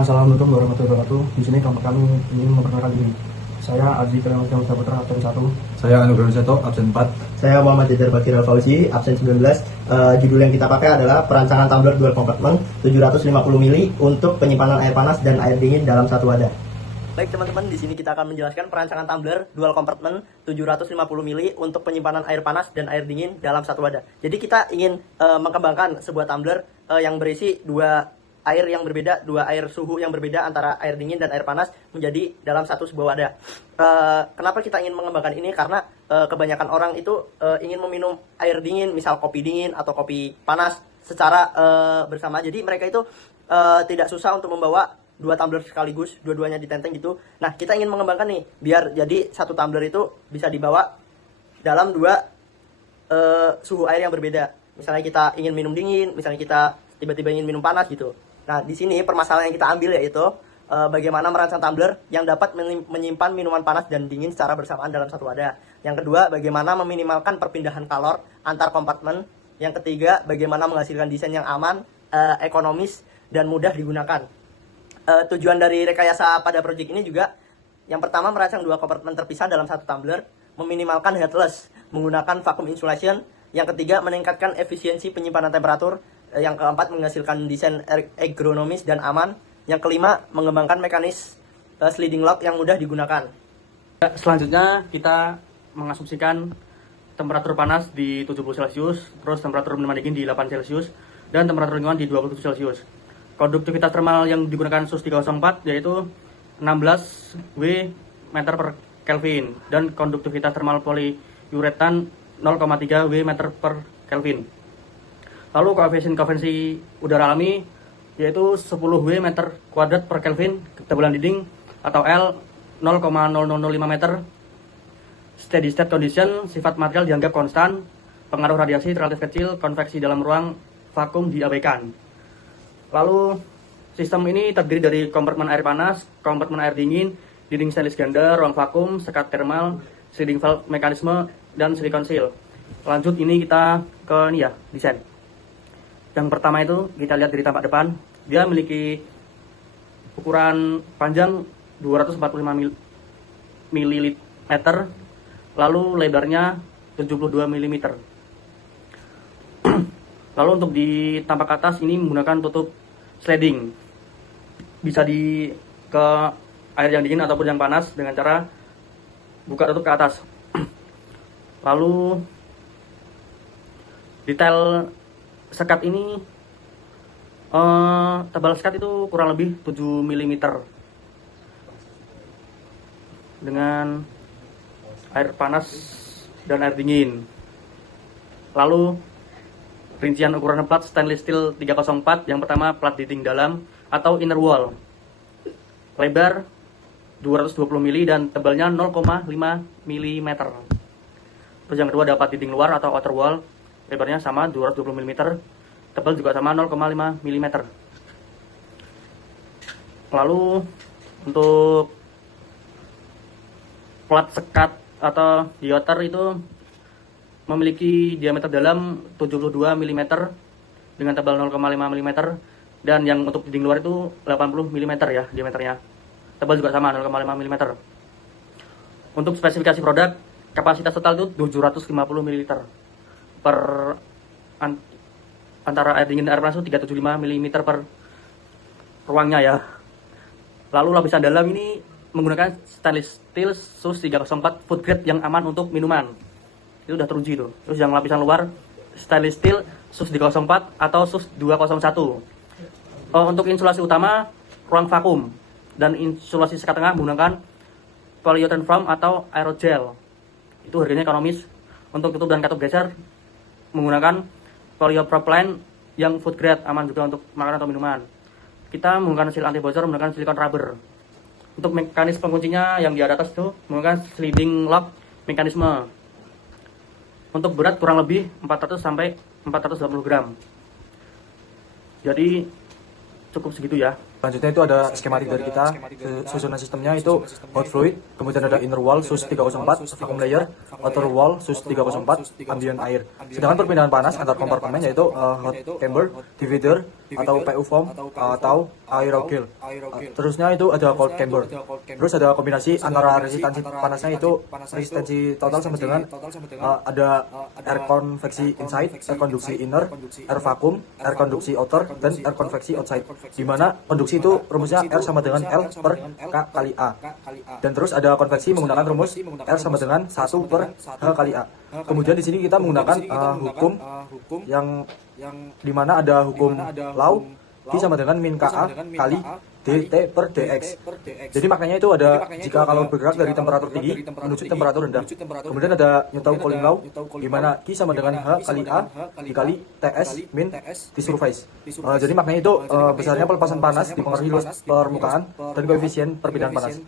Assalamualaikum warahmatullahi wabarakatuh. Di sini kami ingin memperkenalkan diri. Saya Aziz Kalimantan Saputra, absen 1. Saya Anugrah Seto, absen 4. Saya Muhammad Jajar Bakir Al-Fauzi, absen 19. Judul yang kita pakai adalah perancangan tumbler dual compartment 750 mili untuk penyimpanan air panas dan air dingin dalam satu wadah. Baik teman-teman, di sini kita akan menjelaskan perancangan tumbler dual compartment 750 mili untuk penyimpanan air panas dan air dingin dalam satu wadah. Jadi kita ingin mengembangkan sebuah tumbler yang berisi dua air yang berbeda, dua air suhu yang berbeda antara air dingin dan air panas menjadi dalam satu sebuah wadah. Kenapa kita ingin mengembangkan ini? Karena kebanyakan orang itu ingin meminum air dingin, misal kopi dingin atau kopi panas secara bersama. Jadi mereka itu tidak susah untuk membawa dua tumbler sekaligus, dua-duanya ditenteng gitu. Nah, kita ingin mengembangkan nih, biar jadi satu tumbler itu bisa dibawa dalam dua suhu air yang berbeda. Misalnya kita ingin minum dingin, misalnya kita tiba-tiba ingin minum panas gitu. Nah, di sini permasalahan yang kita ambil yaitu bagaimana merancang tumbler yang dapat menyimpan minuman panas dan dingin secara bersamaan dalam satu wadah. Yang kedua, bagaimana meminimalkan perpindahan kalor antar kompartemen. Yang ketiga, bagaimana menghasilkan desain yang aman, ekonomis, dan mudah digunakan. Tujuan dari rekayasa pada proyek ini juga, yang pertama merancang dua kompartemen terpisah dalam satu tumbler, meminimalkan headless menggunakan vacuum insulation. Yang ketiga, meningkatkan efisiensi penyimpanan temperatur. Yang keempat, menghasilkan desain ergonomis dan aman. Yang kelima, mengembangkan mekanis sliding lock yang mudah digunakan. Selanjutnya kita mengasumsikan temperatur panas di 70 Celcius, terus temperatur minuman dingin di 8 Celcius, dan temperatur lingkungan di 27 Celcius. Konduktivitas thermal yang digunakan SUS 304 yaitu 16 W meter per Kelvin, dan konduktivitas thermal poliuretan 0,3 W meter per Kelvin. Lalu koefisien konvensi udara alami yaitu 10 W meter kuadrat per Kelvin, ketebalan dinding atau L 0,0005 meter. Steady state condition, sifat material dianggap konstan, pengaruh radiasi relatif kecil, konveksi dalam ruang vakum diabaikan. Lalu sistem ini terdiri dari kompartemen air panas, kompartemen air dingin, dinding stainless ganda, ruang vakum, sekat thermal, sliding valve mekanisme, dan silicon seal. Lanjut ini kita ke desain. Yang pertama itu kita lihat dari tampak depan, dia memiliki ukuran panjang 245 mm, lalu lebarnya 72 mm. Lalu untuk di tampak atas ini menggunakan tutup sliding, bisa ke air yang dingin ataupun yang panas dengan cara buka tutup ke atas. Lalu detail sekat ini, tebal sekat itu kurang lebih 7 mm dengan air panas dan air dingin. Lalu rincian ukuran plat stainless steel 304, yang pertama plat dinding dalam atau inner wall, lebar 220 mili dan tebalnya 0,5 mm. Terus yang kedua ada plat dinding luar atau outer wall, lebarnya sama 220 mm, tebal juga sama 0,5 mm. Lalu untuk plat sekat atau diameter itu memiliki diameter dalam 72 mm dengan tebal 0,5 mm, dan yang untuk dinding luar itu 80 mm ya diameternya. Tebal juga sama 0,5 mm. Untuk spesifikasi produk, kapasitas total itu 750 ml per antara air dingin dan air panas itu 375 mm per ruangnya ya. Lalu lapisan dalam ini menggunakan stainless steel SUS 304 food grade yang aman untuk minuman. Itu udah teruji tuh. Terus yang lapisan luar stainless steel SUS 304 atau SUS 201. Untuk insulasi utama ruang vakum, dan insulasi sekat tengah menggunakan polyurethane foam atau aerogel. Itu harganya ekonomis. Untuk tutup dan katup geser menggunakan polypropylene yang food grade, aman juga untuk makanan atau minuman. Kita menggunakan seal anti bocor menggunakan silikon rubber. Untuk mekanisme penguncinya yang di atas itu menggunakan sliding lock mekanisme. Untuk berat kurang lebih 400 sampai 480 gram. Jadi cukup segitu ya. Selanjutnya itu ada skematik dari kita, susunan sistemnya itu hot fluid, kemudian ada inner wall SUS 304, vacuum layer, outer wall SUS 304, ambient air. Sedangkan perpindahan panas antar kompartemen yaitu hot chamber, divider, atau PU foam, atau aerogel. Terusnya itu ada cold chamber. Terus ada kombinasi antara resistansi panasnya itu resistansi total sama dengan ada air konveksi inside, air konduksi inner, air vacuum, air konduksi outer, dan air konveksi outside. Di mana konduksi itu rumusnya R sama dengan L per K kali A. Dan terus ada konveksi menggunakan rumus R sama dengan 1 per H kali A. Kemudian di sini kita menggunakan hukum yang dimana ada hukum law Q sama dengan min KA kali dt per dx. Jadi maknanya itu ada jika kalau bergerak dari temperatur tinggi menuju temperatur rendah. Kemudian ada Newton Coulomb law di mana Q sama dengan H kali A dikali TS min T surface. Jadi maknanya itu besarnya pelepasan panas dipengaruhi luas permukaan dan koefisien perpindahan panas.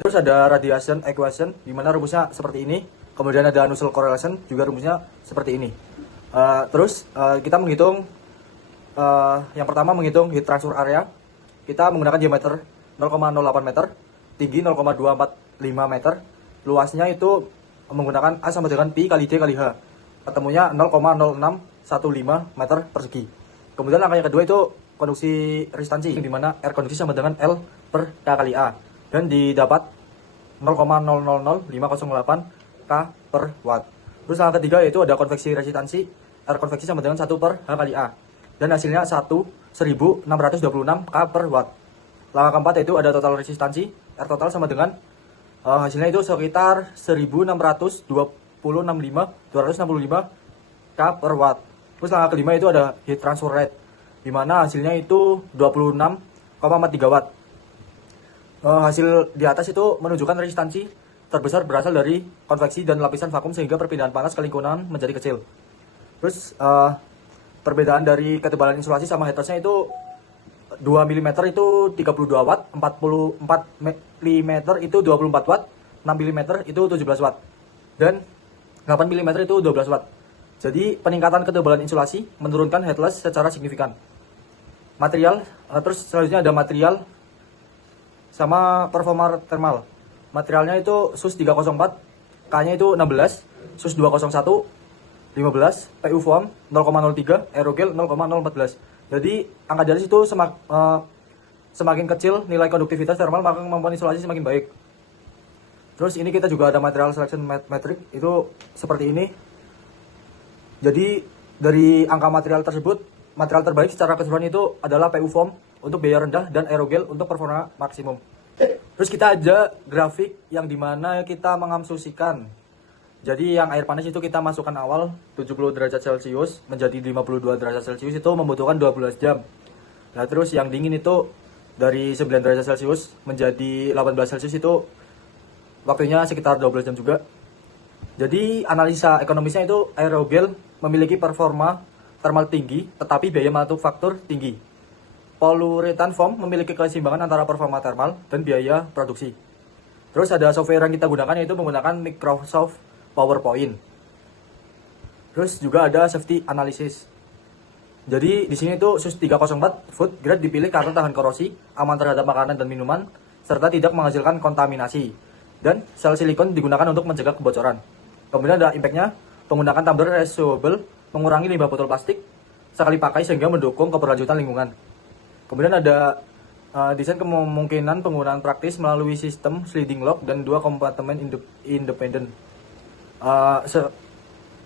Terus ada radiation equation di mana rumusnya seperti ini. Kemudian ada Nusselt correlation juga rumusnya seperti ini. Terus kita menghitung yang pertama menghitung heat transfer area. Kita menggunakan diameter 0,08 meter, tinggi 0,245 meter, luasnya itu menggunakan A sama dengan Pi kali D kali H. Ketemunya 0,0615 meter persegi. Kemudian angka yang kedua itu konduksi resistansi, di mana R konduksi sama dengan L per K kali A. Dan didapat 0,000508 K per watt. Terus angka ketiga yaitu ada konveksi resistansi, R konveksi sama dengan 1 per H kali A. Dan hasilnya 1626 K per watt. Langkah keempat yaitu ada total resistansi, R total sama dengan hasilnya itu sekitar 1665 K per watt. Terus langkah kelima itu ada heat transfer rate, di mana hasilnya itu 26,3 watt. Hasil di atas itu menunjukkan resistansi terbesar berasal dari konveksi dan lapisan vakum sehingga perpindahan panas ke lingkungan menjadi kecil. Terus perbedaan dari ketebalan insulasi sama heatersnya itu 2 mm itu 32 watt, 44 mm itu 24 watt, 6 mm itu 17 watt, dan 8 mm itu 12 watt. Jadi peningkatan ketebalan insulasi menurunkan heatless secara signifikan. Material, terus selanjutnya ada material sama performa thermal. Materialnya itu SUS 304, K-nya itu 16, SUS 201 15, PU foam 0,03, aerogel 0,014. Jadi angka di atas itu semakin kecil nilai konduktivitas thermal maka kemampuan isolasi semakin baik. Terus ini kita juga ada material selection metric itu seperti ini. Jadi dari angka material tersebut, material terbaik secara keseluruhan itu adalah PU foam untuk biaya rendah dan aerogel untuk performa maksimum. Terus kita ada grafik yang dimana kita mengasumsikan. Jadi yang air panas itu kita masukkan awal 70 derajat Celcius menjadi 52 derajat Celcius itu membutuhkan 12 jam. Nah terus yang dingin itu dari 9 derajat Celcius menjadi 18 Celcius itu waktunya sekitar 12 jam juga. Jadi analisa ekonomisnya itu aerogel memiliki performa thermal tinggi tetapi biaya manufaktur tinggi. Polyurethane foam memiliki keseimbangan antara performa thermal dan biaya produksi. Terus ada software yang kita gunakan yaitu menggunakan Microsoft PowerPoint. Terus juga ada safety analysis. Jadi di sini tuh SUS 304 food grade dipilih karena tahan korosi, aman terhadap makanan dan minuman, serta tidak menghasilkan kontaminasi. Dan sel silikon digunakan untuk mencegah kebocoran. Kemudian ada impact-nya, penggunaan tumbler reusable mengurangi limbah botol plastik sekali pakai sehingga mendukung keberlanjutan lingkungan. Kemudian ada desain kemungkinan penggunaan praktis melalui sistem sliding lock dan 2 kompartemen independen.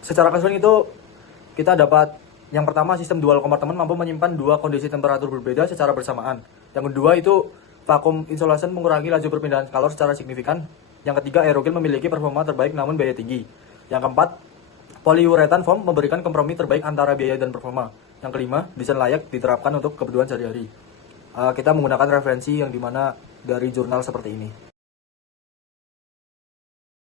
Secara keseluruhan itu kita dapat yang pertama sistem dual kompartemen mampu menyimpan 2 kondisi temperatur berbeda secara bersamaan. Yang kedua itu vacuum insulation mengurangi laju perpindahan kalor secara signifikan. Yang ketiga aerogel memiliki performa terbaik namun biaya tinggi. Yang keempat polyurethane foam memberikan kompromi terbaik antara biaya dan performa. Yang kelima desain layak diterapkan untuk kebutuhan sehari-hari. Kita menggunakan referensi yang dimana dari jurnal seperti ini.